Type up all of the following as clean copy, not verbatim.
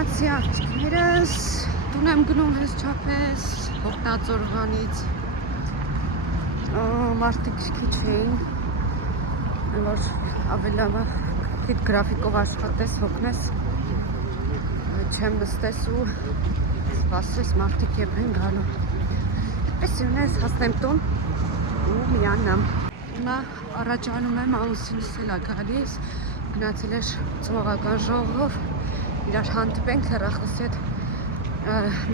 Գնացի աղջիկներս, տուն եմ գնում հես չափես, հողտնածորվանից, մարդիկ քիչ էին, որ ավելավը քիչ գրաֆիկով աշխատես, հոգնես, չեմ նստես ու սպասես մարդիկ երբ են գալու, այդպես յունես հասնեմ տուն ու միանամ, հիմա առաջանում եմ ամուսինս էլ է գալիս, գնացել էր ծնողական ժողով, իրար հանդիպենք հեռախոսի հետ,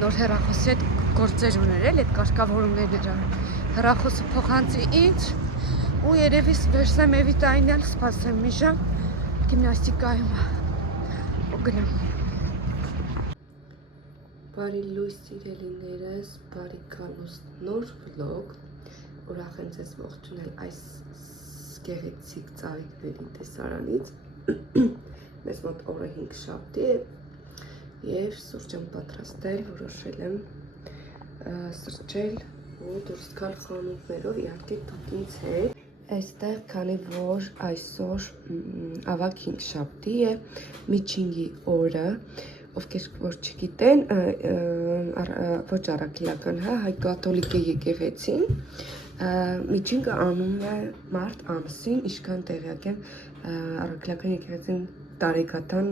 նոր հեռախոսի հետ գործեր ուներ էլ, այդ կարգավորումներն էր հեռախոսը փոխանցի ինձ ու երևի վերցնեմ Էվիտային էլ սպասեմ մի ժամ գիմնաստիկայում ու գնամ։ Բարի լույս սիրելիներս, բարի գալուստ նոր վլոգ, ուրախ եմ ձեզ ողջունել այս գեղեցիկ ծաղիկների տեսարանից, մեզ մոտ օրը 5 շաբթի է և սուրճ եմ պատրաստել, որոշել եմ սրճել ու դուրս գալ խանութներով, իհարկե դուք ինձ հետ։ Այստեղ, քանի որ այսօր ավագ 5 շաբթի է, միջինգի օրը, ովքեր որ չգիտեն, ոչ առաքելական, հայ կաթոլիկ է եկեղեցին, միջինգը անում է մարտ ամսին, ինչքան տեղյակ եմ, առաքելական եկեղեցին տարեկատան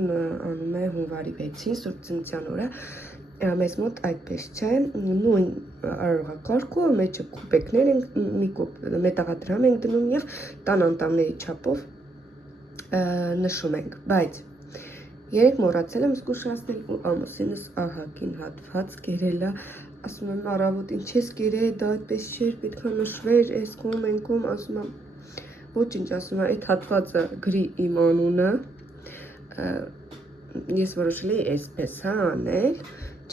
անում է հունվարի 6-ին, Սուրբ Ծննդյան օրը, մեզ մոտ այդպես չէ, նույն արարողակարգով, մեջը կուպեկներ ենք, մի կուպ մետաղադրամ ենք դնում և տան անդամների չափով նշում ենք, բայց երեկ մոռացել եմ զգուշացնել ու ամուսինս ահագին հատված կերել է, ասում եմ առավոտին չես կերել, դա այդպես չէր, պետք է նշվեր, այս կողմ են կողմ, ասում եմ ոչինչ, ասում եմ այդ հատվածը գրի իմ անունը, ես որոշել էի այսպես անել,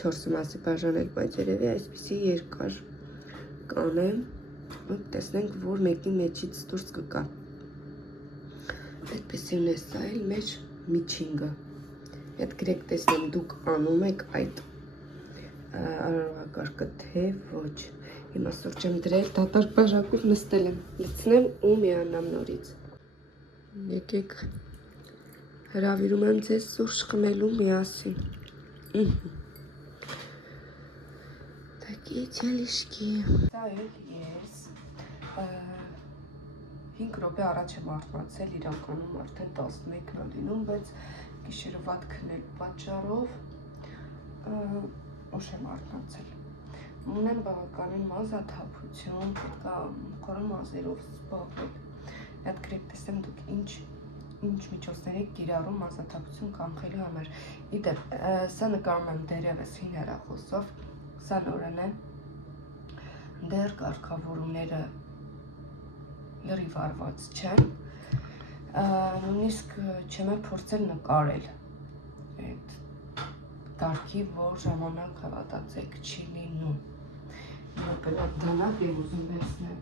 4 մասի բաժանել, բայց երևի այսպիսի երկար կանեմ ու տեսնենք, որ մեկի մեջից դուրս կգա։ Այդպեսին է սա էլ մեր միջինգը։ Հետ գրեք տեսնեմ դուք անում եք այդ արարողակարգը, թե ոչ։ Հիմա սուրճ եմ դրել, դատարկ բաժակով նստել եմ, լցնեմ ու միանամ նորից։ Եկեք հրավիրում եմ ձեզ սուրճ խմելու միասին։ Տակից ելիշկի։ Դա էլ ես 5 րոպե առաջ եմ արթնացել, իրականում արդեն 11-ն է լինում, բայց գիշերը վատ քնել պատճառով ուշ եմ արթնացել։ Ունեմ բավականին մազաթափություն, պետք է խորը մազերով զբաղվել։ Այդ գրեք տեսեմ դուք ինչ միջոցներ եք կիրառում մազաթափություն կանխելու համար։ Իդեպ, սա նկարում եմ դերևս հին հեռախոսով, սա նորն է, դեռ կարգավորումները լրիվ արված չեն, նույնիսկ չեմ փորձել նկարել այդ կարգի, որ ժամանակ հավատացեք չի լինում։ Նոպելատ դանակ եմ ուզում վերցնել։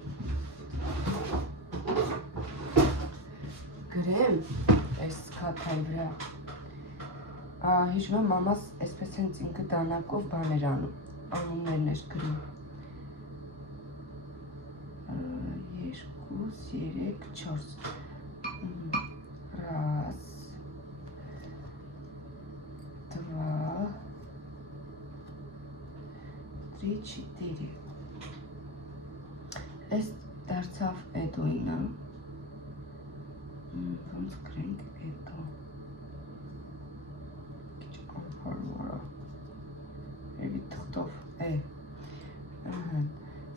Գրեմ այս քաթայի վրա։ Հիշում եմ մամաս այսպես հենց ինքը դանակով բաներ անում, անուններն էր գրում։ 2, 3, 4 Раз, 2, 3, 4 Այս դարձավ էդոինը, ոնց գրենք էդո, քիչ անհարմար է, երևի թղթով է,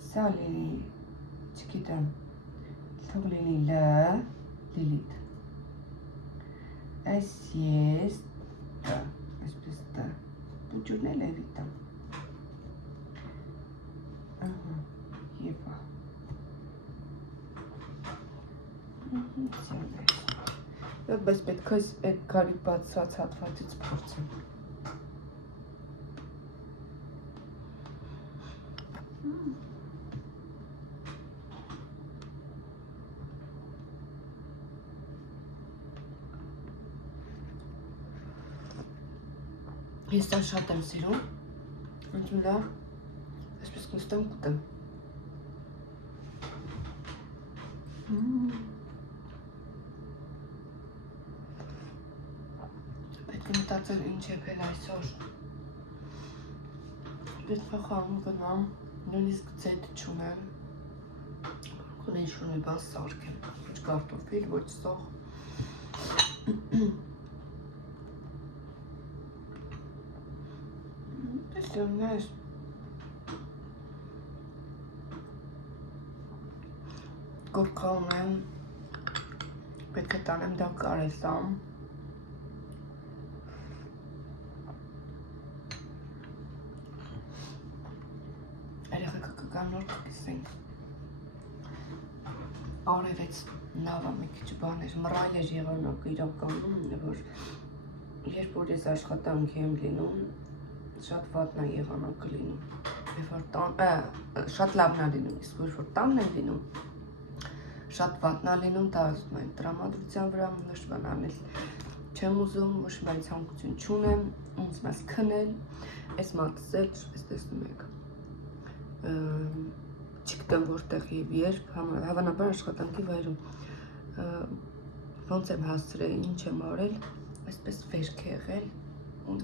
սա լինի, չգիտեմ, թող լինի լիլիթ, այս ես, այսպես դա, բուջուրն էլ էվիտա, եվա, բայց պետք է այդ կարի բացած հատվածից փորձեմ։ Ես դա շատ եմ սիրում, ոնց լավ, այսպես կնստեմ կուտեմ։ Պետք է մտածել ինչ է վել այսօր։ Պետք է խաղում գնամ, նույնիսկ ձետ չունեմ։ Գոնե ինչ-որ մի բան սարքեմ, ոչ կարտոֆիլ, ոչ սող։ Տեսնես։ Գորկա ունեմ, պետք է տանեմ դա կարեսամ։ Երեխեքը կգան նոր կկիսենք։ Արևեց նավա մի քիչ բաներ, մռայլ էր եղանակը իրականում, որ երբ որ ես աշխատանքի եմ լինում, շատ վատն է եղանակը լինում, շատ լավն է լինում, իսկ որ տանն է լինում, շատ վատն է լինում, դա ասում են տրամադրության վրա ոչ բան անել չեմ ուզում, ոչ մի ցանկություն չունեմ, ուզում ես քնել, այս մատսել, ինչպես տեսնում եք, չգիտեմ որտեղ եւ երբ, հավանաբար աշխատանքի վայրում, ոնց եմ հասցրել, ինչ եմ արել, այսպես վերք է եղել, ու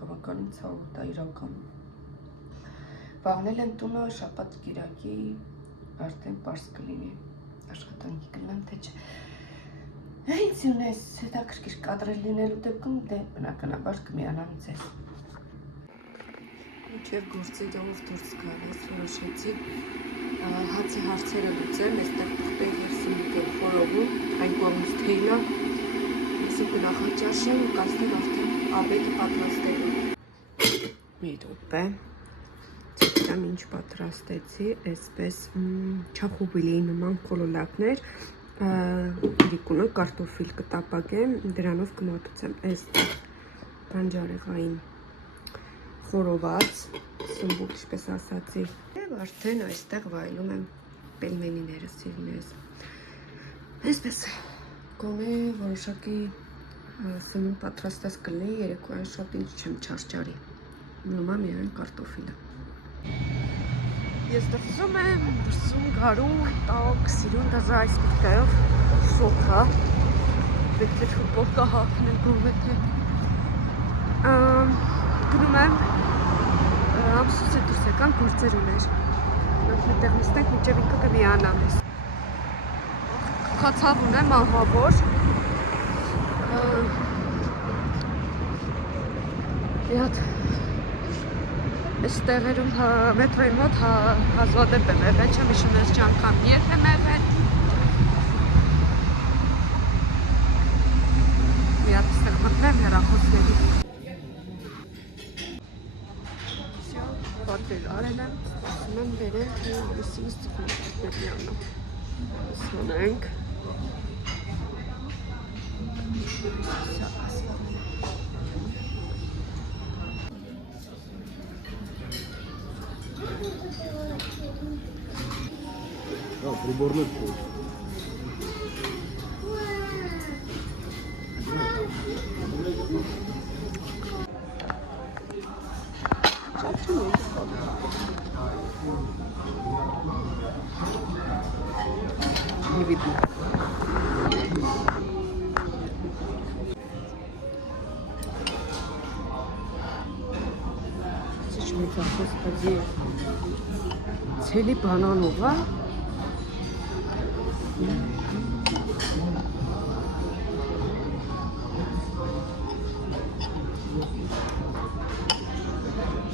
բավականին ցավոտ է իրականում։ Վաղնել եմ տունը, շաբաթ կիրակի արդեն պարզ կլինի, աշխատանքի գնամ, թե չէ։ Ինչ ունես, հետաքրքիր կադրեր լինելու դեպքում, դե բնականաբար կմիանամ ձեզ։ Մինչև գործի դոմով դուրս գալիս որոշեցի հացի հարցերը լուծեմ, այստեղ տղպեղ և սնուկ եմ խորովում, այն կողմից թեյնա, եսի կնախաճաշեմ ու կաստեմ արդեն աբեդը պատրաստելու։ Մի րոպե, չգիտեմ ինչ պատրաստեցի, այսպես չախուբիլի նման կոլոլակներ, իրիկունը կարտոֆիլ կտապակեմ, դրանով կմատուցեմ, այստեղ բանջարեղային խորոված, սմբուկ, ինչպես ասացի, և արդեն այստեղ վայելում եմ պելմենիները սիրնես։ Այսպես գոնե որոշակի սնունդ պատրաստած կլինի, երեկոյան շատ ինչ չեմ չարճարի, մնում է միայն կարտոֆիլը։ Ես դրսում եմ, գարուն, տակ, սիրուն դազա այս կտկայով շոքա, պետք է ֆուտբոլկա հակնել գովեթե։ Գնում եմ ամսուս է դուրս եկան գործեր ուներ, միտեղ նստենք միջև ինքը կմիանամ ես։ Կացավ ունեմ ահավոր, իհատ այս տեղերում մետրոյի մոտ հազվադեպ եմ եղել, չեմ իշում ես ճանգամ երբ եմ եղել։ Միատ ստեղ մտնեմ հեռախոսների։ Պատվեր արել եմ, ասում եմ բերել, լուսինս ծխում պետյանը։ Ասվանենք։ Приборный пульт. Не видно. Слушай, господи, цели бананова.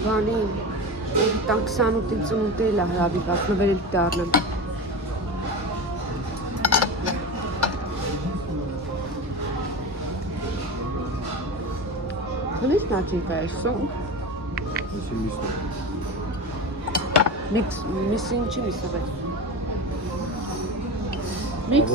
Բանի, տան 28-ին ծնունդը էլ է հրավիրված, նվերել դառնեմ։ Հնից նաճիկ է այսում։ Միսին չի միսավեց։ Միքս։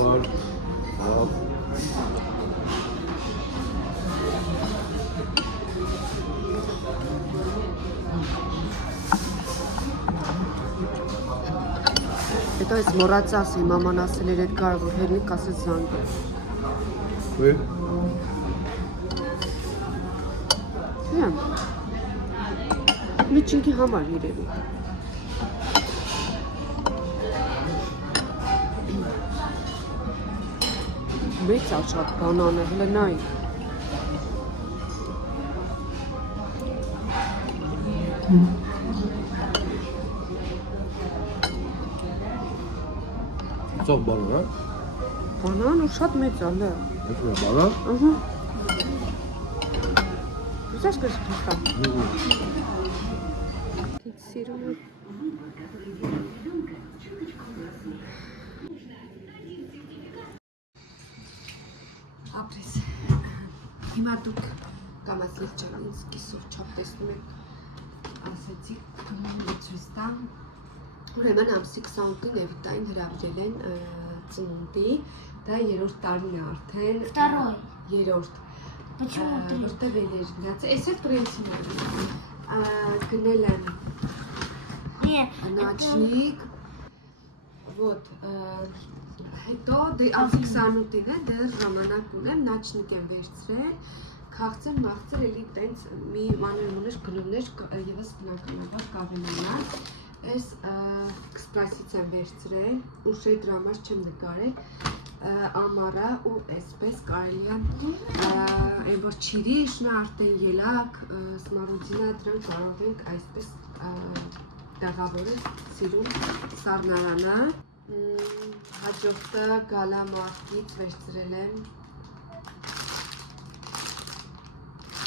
Հետո այս մոռացած իմ մաման ասել էր այդ կարևոր հերնիկ ասեց զանգը։ Ո՞վ։ Հեմ։ Միջինքի համար երևի։ Մեծ ա շատ բանանը, հլը նայ։ Ծող բանան, հա։ Բանան ու շատ մեծ ալը։ Ես ուրա բանան։ Ահա։ Ուզես կշկա։ Սիրում եմ։ Ապրես։ Հիմա դուք կամասից ջան ինձ կիսով չափ տեսնում եք ասեցի ցույց տամ ուրեմն ամսի 28-ին Էվիտային հրավիրել են ծնունդի դա 3-րդ տարին է արդեն երրորդ որտեղ էլ էր գնաց էս է պրինցիպը գնել են նաչնիկ вот հետո դե ամսի 28-ին է դեռ ժամանակ ունեմ նաչնիկ եմ վերցրել քաղցր մաղցր էլի տենց մի մանրումներ գնումներ եւս բնականաբար կավենանալ այս էքսպրեսից եմ վերցրել ու շեյ դրամաշ չեմ նկարել ամարա ու այսպես կարելի է այն որ չիրիշն արդեն ելակ սմարուդինա դրան կարող ենք այսպես տեղավորել սիրում սառնարանը հաջորդը գալամարտից վերցրել եմ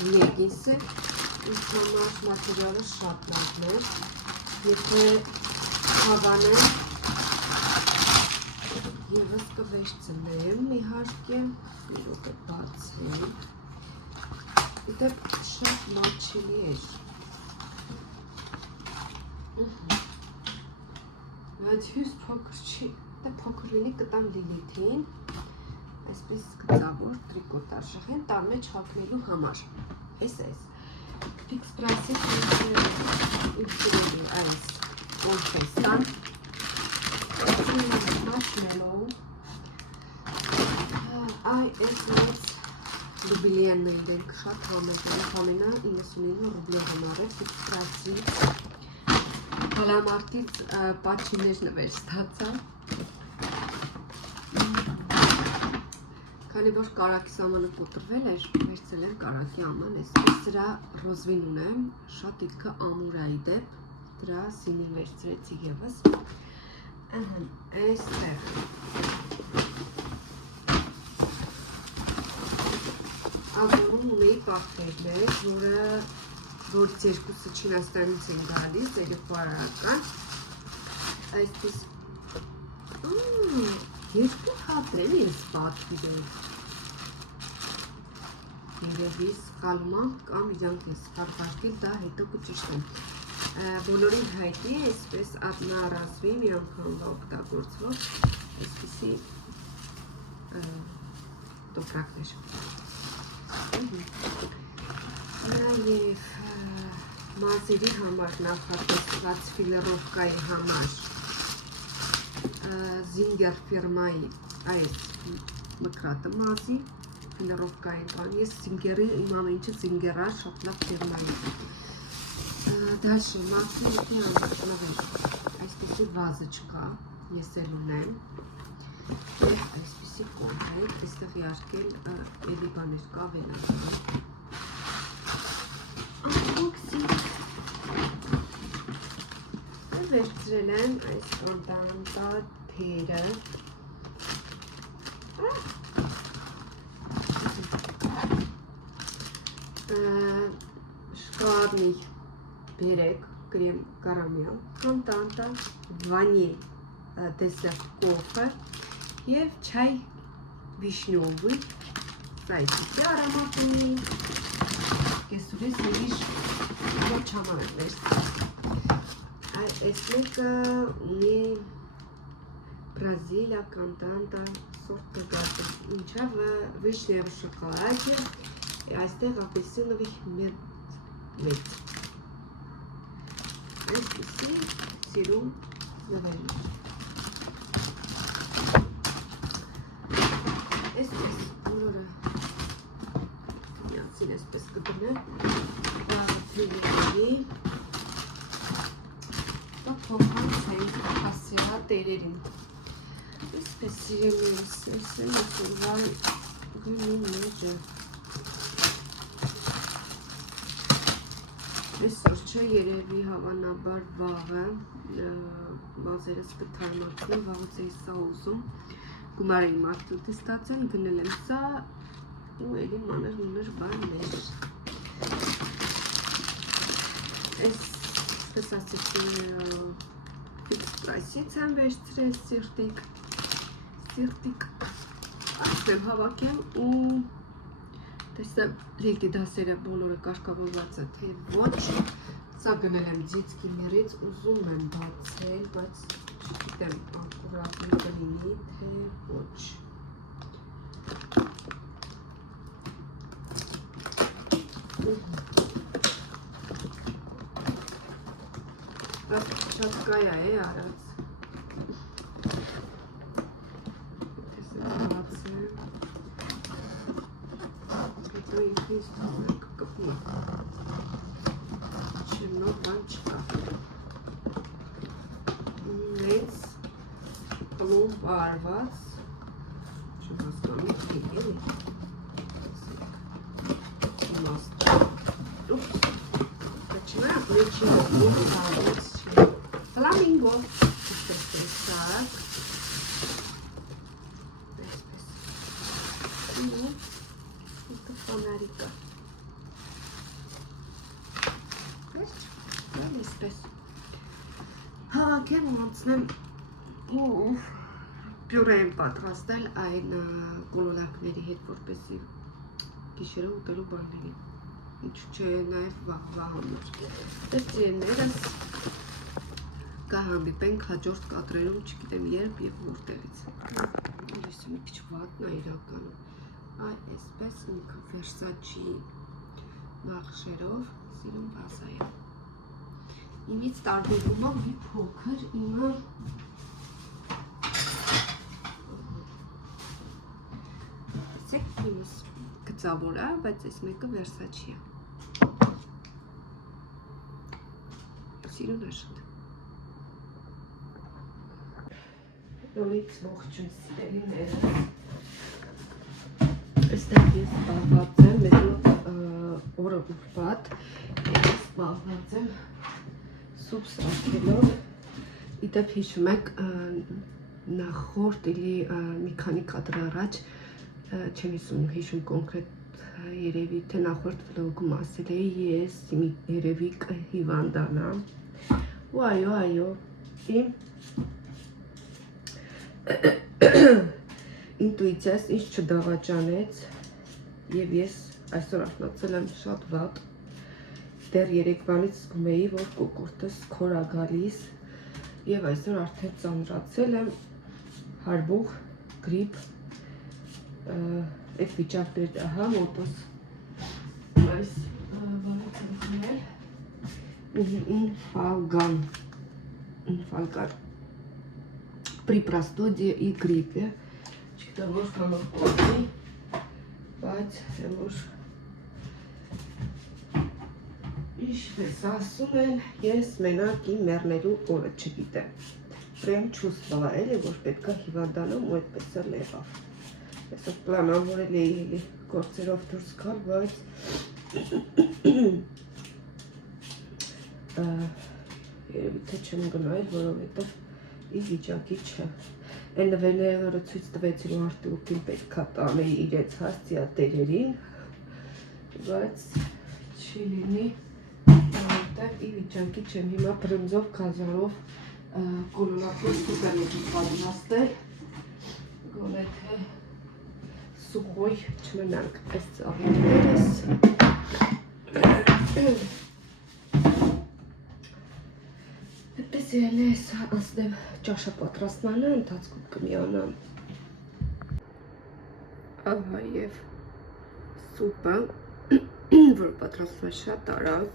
Եկինսը ինձ համար մատերիալը շատ լավն է եթե հավանեմ եվս կվերցնեմ իհարկե իրոք է բացել դե շատ մաչելի էր բայց հյուս փոքր չի դե փոքր լինի կտամ լիլիթին այսպես գծավոր տրիկոտաժ են տար մեջ հագնելու համար էս ֆիքս պրայսի ինքնուրույն այս օրքեստան մաշմելոու այ էս մեծ ռուբիլյանն ենք շատ համետել համենա 99 ռուբլի համարել ֆիքս պրայսի հալամարտից պաչիներ նվեր ստացա Քանի որ կարակի սամանը կոտրվել էր, վերցել եմ կարակի աման, այսպես դրա ռոզվին ունեմ, շատ իլքը ամուրայի դեպ, դրա սինին վերցրեցի եվս, այստեղ ավորում ունեի պախտերներ, որից երկուսը Չինաստանից են գալիս, երեխվարական, այսպես երկու հատրել ինձ պատվիրել երևի սխալման կամ իրանք ես հարկարկել դա հետո կճիշտեմ բոլորին հայտնի է այսպես ատնարազվի մի անգամ օգտագործվող այսպիսի տոպրակներ նաև մազերի համար նախատեսված ֆիլերովկայի համար Զինգեր ֆիրմայի այս մկրատը մազի ֆիլերովկային բան ես Զինգերի իմ ամեն ինչը Զինգերա շատ լավ ֆիրմայի դաշի մազի մի անձնավեր այսպիսի վազը չկա ես էլ ունեմ և այսպիսի կոնտեկ այստեղ իարկել էլի բաներ կա վենացել վերցրել եմ այս կոնտանտա թերը շկարնի բերեք կրեմ կարամյալ կոնտանտա վանիլ դեսերտ կոֆը և չայ վիշնյովի սայտիսի արամատ ունի կեսուրես երիշ ոչ համար եմ վերցրել Այս մեկը ունի Բրազիլիա, կանտանտա, սորտ կգատը, ինչավ վիշնև շոկոլադը, այստեղ ապեսինովի մեծ։ Այսպիսի սիրում նվերին։ Այսպես բոլորը միացին այսպես կդնեմ, բաղթիլիների փոխանցենք ասիա տերերին այսպես սիրելիներս ես ուրվալ գնում մեջը Այսօր չէ, երևի հավանաբար վաղը մազերս կթարմացնեմ, վաղուց էի սա ուզում գումար էի մարդուտի ստացել, գնել եմ սա ու էլի մանր բաններ այս պես ասեցի ֆիքս պրայսից եմ վերցրել սիրտիկ ասեմ հավաքեմ ու տեսնեմ լիլկի դասերը բոլորը կարգավորված է, թե ոչ սա գնել եմ ձիծկիներից, ուզում եմ բացել, բայց չգիտեմ ակուրատն կլինի, թե ոչ շատ կայա է արած ինքնից կպնի չնոր բան չկա մեծ պլոմբ արված չեմ հասկանում էլի իմաստ չնայ մեջի հոգում հարված չի ֆլամինգո այսպես տեսակ այսպես Ֆոնարիկը այսպես հավաքեմ ու անցնեմ պյուրե եմ պատրաստել այն կոլոլակների հետ, որպեսզի գիշերը ուտելու բաների ինչու չէ նաև վաղվա համար ծիրներս կհանդիպենք հաջորդ կադրերում չգիտեմ երբ և որտեղից ես մի քիչ վատնա իրականում Այ այսպես ինքը Versace նախշերով սիրում բազայը Իմից տարբերումով մի փոքր իմը Տեսեք իմս գծավոր է, բայց այս մեկը Versace է Սիրուն է շատ Նորից ողջույն սիրելիները Այստեղ ես զբաղված եմ, մեզ մոտ օրը ուրբաթ, ես զբաղված եմ սուպ սարքելով, իդեպ հիշում եք նախորդ էլի մի քանի կադր առաջ, չեմ հիշում կոնկրետ երևի, թե նախորդ վլոգում ասել էի, ես երևի կհիվանդանամ, ու այո, իմ ինտուիցիաս ինձ չդավաճանեց և ես այսօր արթնացել եմ շատ վատ դեռ երեկվանից զգում էի, որ կոկորդս քոր է գալիս և այսօր արդեն ծանրացել եմ հարբուխ, գրիպ այդ վիճակներ ահա մոտոս այս բանից ընկնել ինֆալգան при простуде и гриппе Չգիտեմ որ քանով կողմի, բայց որ ինչպես ասում են, ես մենակ իմ մեռնելու օրը չգիտեմ Պրեմ չուստվա էլի, որ պետք է հիվանդանամ ու այդպես էլ եղավ Այսօր պլանավորել էի գործերով դուրս գալ, բայց երևի թե չեմ գնայել, որովհետև ի վիճակի չէ Այն նվերները, որը ցույց տվեցին ու արտուղին պետք է տանեի իրենց հասցեատերերին, բայց չի լինի, որովհետև ի վիճակի չեմ հիմա բրնձով կազարով կոլոլակով սուպեր եկի պատրաստել, գոնե թե սուխոյ չմնանք այս ծաղիկներս Այդպես ելել է ասնեմ ճաշը պատրաստմանը, ընթացքում կմիանամ ահա և սուպը, որ պատրաստվում է շատ արագ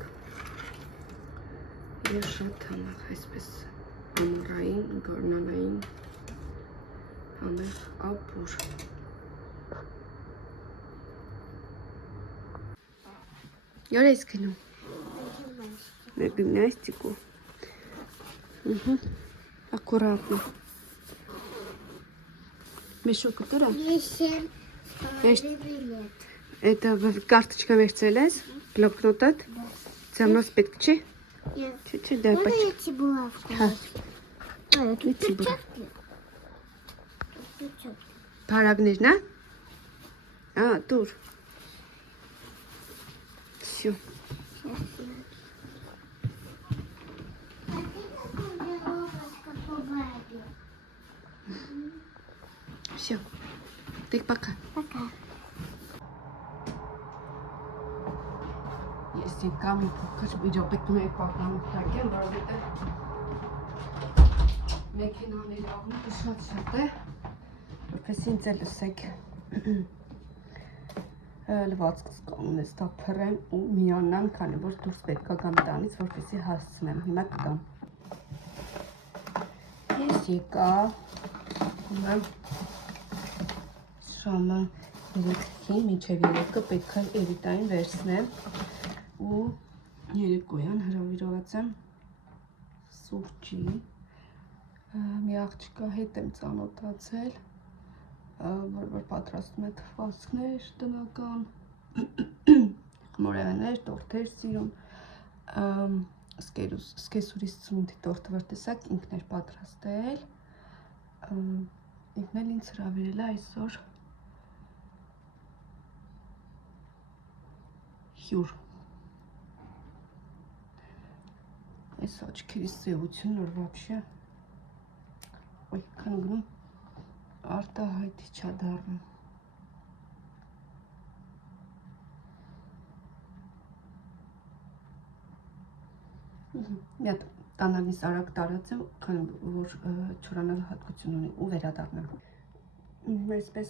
և շատ համեղ, այսպես ամռային, գարնանային համեղ ապուր Յոր ես գնում Գիմնաստику Аккуратно. Мишу, которая? Это карточка Мерседес? Блокнот? Ձամնոց պետք չի։ Yes. Չէ, դե Это պաչ։ эти булавки. Հա, А, это Эти булавки. перчатки. Перчатки. Բարագներն է։ Դուր։ Всё. Сейчас я. А ты какую ловушку побавил? Всё. Դեք пока։ Пока. Ես եկամ փոքր վիճակների պատմամտակեն, որովհետև մեքենաների աղմուկը շատ է, որպես ինձ էլ լսեք լվացքս կանուն ես թափրեմ ու միանամ, քանի որ դուրս պետք է գամ տանից, որպեսզի հասցնեմ, հիմա կգամ։ Ես եկա, ժամը 3-ին, մինչև 3-ը պետք է էրիտային վերցնեմ ու երեկոյան հրավիրված եմ սուրճի, մի աղջկա հետ եմ ծանոթացել, որ պատրաստում է թխվածքներ տնական, խմորեղեններ, տորթեր սիրում, սկեսուրից ծնունդի տորթը որ տեսակ ինքն էր պատրաստել, ինքն էլ ինձ հրավիրել է այսօր հյուր։ Այս աչքերի սևությունն որ вообще ոյ կանգնում արտահայտի չա դառնում։ Մի հատ տանալիս արագ տարածեմ, քանի որ չորանալու հատկություն ունի ու վերադառնամ։ Այսպես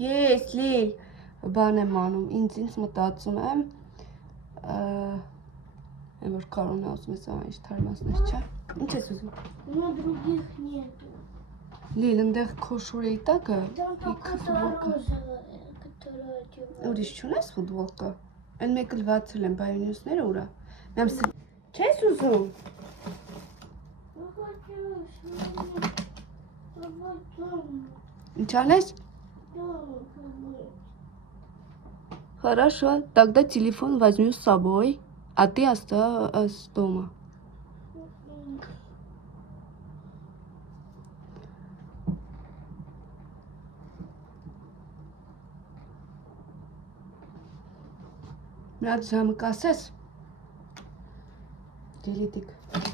Ես լիլ բան եմ անում, ինձ մտածում եմ որ կարոնը ասում ես ինչ թարմացնես չէ։ Ինչ ես ուզում։ У меня других нету. Լիլ, ընդեղ քո շորերի տակը Там только та розовая, которая темная. ուրիշ չունես ֆուտբոլկա։ Այն մեկը լվացել են բայոնյուսները ուրա։ Մեմ չես ուզում։ Я хочу сегодня побыть дома. Ինչ անես։ Дома побыть. Хорошо, тогда телефон возьму с собой, а ты оставь дома. Մի հատ ժամը կասես։ Դիլիտիկ։ Да.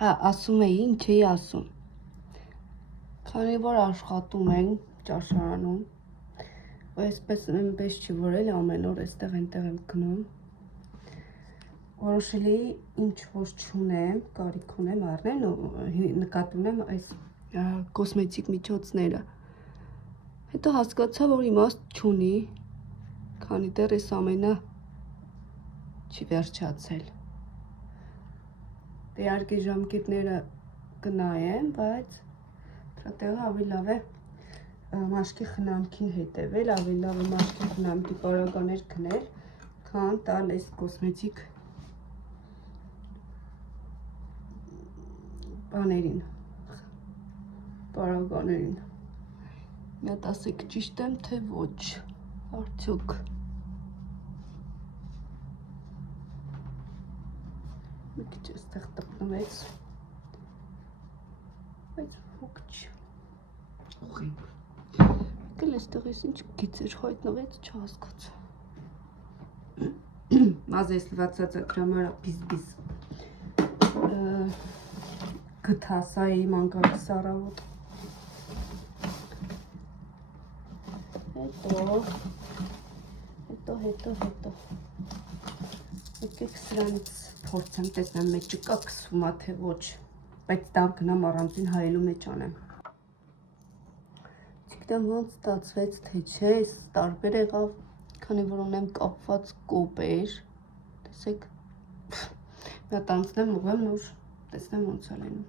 Հա, ասում էի, ինչ էի ասում։ Քանի որ աշխատում ենք ճաշարանում, ու այսպես այնպես չի որ էլ ամեն օր այստեղ այնտեղ եմ գնում։ Որոշել էի ինչ որ չունեմ, կարիք ունեմ առնեն ու նկատի ունեմ այս կոսմետիկ միջոցները։ Հետո հասկացա, որ իմաստ չունի, քանի դեռ այս ամենը չի վերջացել։ Դե իհարկե ժամկետները կնայեմ, բայց դրա տեղը ավելի լավ է մաշկի խնամքին հետևել, ավելի լավ է մաշկի խնամքի պարագաներ քնել, քան տալ այս կոսմետիկ բաներին, պարագաներին։ Մի հատ ասեք ճիշտ եմ, թե ոչ, արդյոք։ Մի քիչ այստեղ տնվեց, բայց հոգ չի։ Ուղին։ Եկել այստեղ ես ինչ գիծեր հայտնվեց, չհասկացա։ Մազես լվացածը գրամարա բիզ-բիզ գթասա էի մանգալի սարավոտ։ Հետո եկեք սրանից փորձեմ տեսնեմ մեջը կա կսվում է թե ոչ, բայց դա գնամ առանձին հայելու մեջ անեմ։ Չգիտեմ ոնց ստացվեց թե չէ, տարբեր եղավ, քանի որ ունեմ կապված կոպեր, տեսեք, մի հատ անցնեմ ուղղեմ նոր, տեսնեմ ոնց է լինում։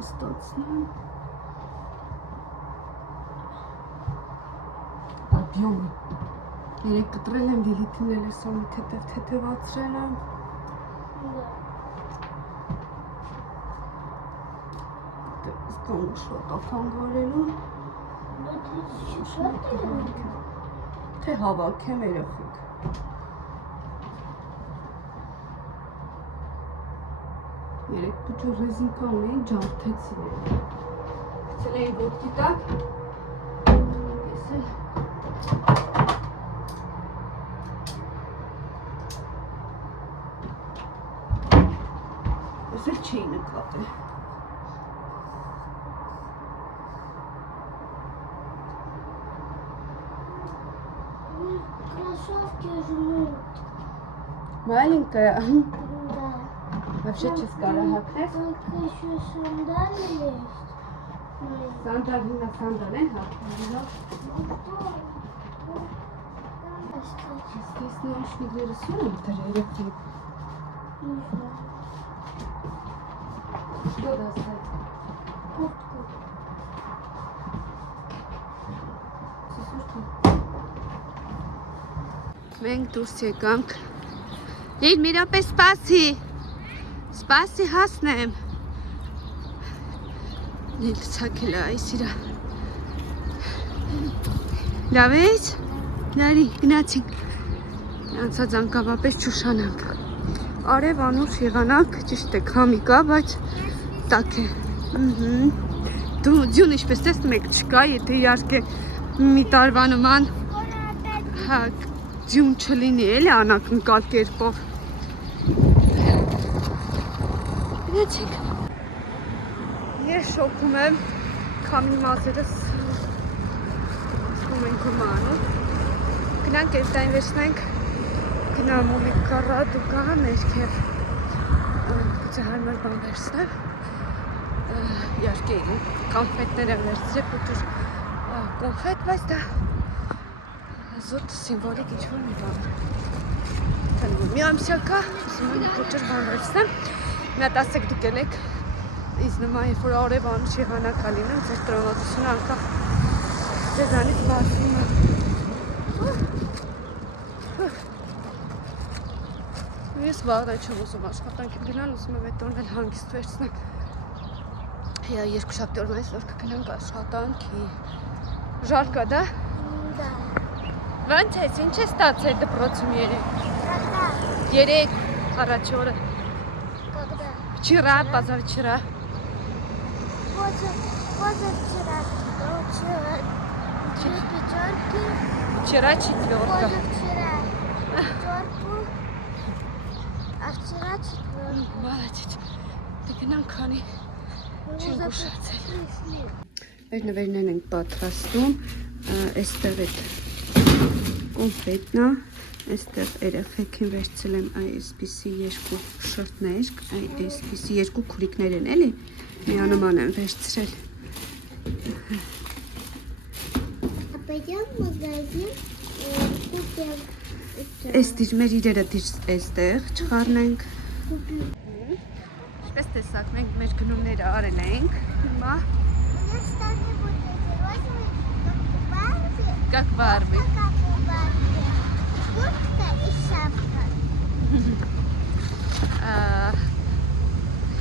նստացնեմ։ Աբյոմը։ Երեք կտրել եմ, Լիլիթին լեսամի թեթևացրել եմ։ Զգան շոտական գարելու։ Թե հավաքեմ երեխեք։ Երեք պուչը ռեզինկա ունեի, ջարդեցի եմ։ Գցել էի ոտքի տակ։ Ես էլ չէի նկատել։ Кроссовки жмут. Маленькая? Да. Вообще чистая хакнес? Только еще сандали есть. Сандали на сандали хакнес? Здесь наушники рисуем, тарелки. Не знаю. Что достать? Куртку. Մենք դուրս եկանք։ Իր մի րոպե սպասի։ Սպասի հասնեմ։ Նիլ ցակել է այս իրա։ Լավ ես։ Նարի, գնացինք։ Անցած անկավապես չուշանանք։ Արև անուշ եղանանք, ճիշտ է, քամի կա, բայց տաք է։ Դու ձյուն ինչպես տեսնում եք չկա, եթե իհարկե մի տարվա նման ձյուն չլինի էլի անակնկալ կերպով։ Գնացինք։ Ես շոքում եմ, քամի մազերս զգում ենք ումանում։ Գնանք երտային վերցնենք, գնամ ունի կարադու կա ներքև, գուցե հարմար բան վերցնեմ, իհարկե կոնֆետներ եմ վերցրել, պուտուր կոնֆետ, բայց դա զոտ սիմվոլիկ ինչ-որ մի բան։ Մի ամսյակա, ուզում եմ պուտուր բան վերցնեմ, մի հատ ասեք դուք ելեք, ինձ նման երբ որ արև անուշ եղանակ ալինում, ձեր տրամադրությունը անկախ ձեզանից բացում է։ Ես վաղը չեմ ուզում աշխատանք եմ գնալ, ուզում եմ այդ օրն էլ հանգիստ վերցնեմ։ Երկուշաբթի օրն այս որ կգնանք աշխատանքի։ Ժարկա, դա? Да. Ոնց ես, ինչ ես ստացել դպրոցում երեք։ Когда? Երեք առաջ օրը։ Когда? Вчера, позавчера։ Позавчера получила 2 пятерки. Вчера четверка։ Позавчера пятерку. А вчера четверку. Молодец։ Դե գնանք քանի չենք ուշացել։ Пришли. Մեր նվերներն ենք պատրաստում, այստեղ այդ կոնֆետն է, այստեղ երեխեքին վերցրել եմ այսպիսի երկու շրթներ, այսպիսի երկու քուրիկներ են էլի, միանման եմ վերցրել։ А пойдем в магазин купим. Այս դիր մեր իրերը դիր այստեղ չխառնենք։ Купим. Ինչպես տեսակ, մենք մեր գնումները արել ենք, հիմա У меня штаны вот эти розовые, как как у Барби. Барби։ Как у Барби. Куртка и шапка.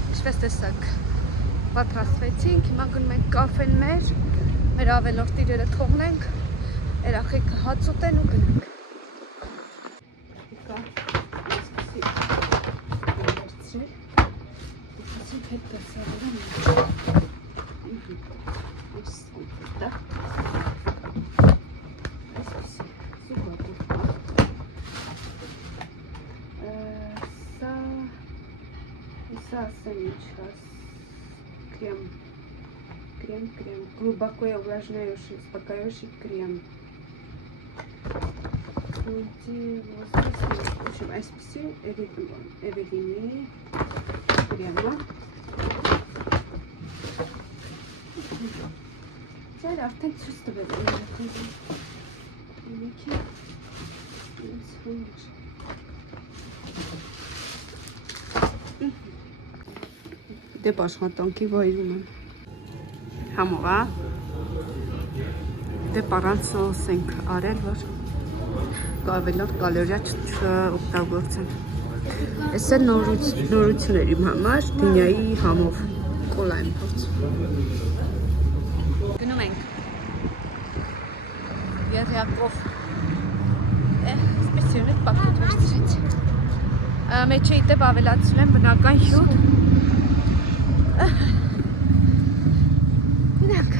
Ինչպես տեսակ, պատրաստվեցինք, հիմա գնում ենք կաֆեն մեր ավելորդ իրերը թողնենք, երեխեքը հաց ուտեն ու գնանք։ Հետ տեսավորը Սա սենդվիչ, крем, глубоко я увлажняющий, успокаивающий крем. Где вот здесь, в общем, այսպիսի Էվելինի крема. Ձեր արդեն ցույց տվել եմ ինքի դեպ աշխատանքի վայրում եմ։ Համով, հա։ Դեպ առանց սոս ենք արել, որ կավելոր կալորիա չօգտագործեմ։ Այս է նորություն էր իմ համար, դինյայի համով կոլա եմ փորձում։ Գնում ենք Երյակով սպեսիոնել պակետ վերցրեց։ Մեջը իդեպ ավելացրել եմ բնական հյութ։ Գնանք։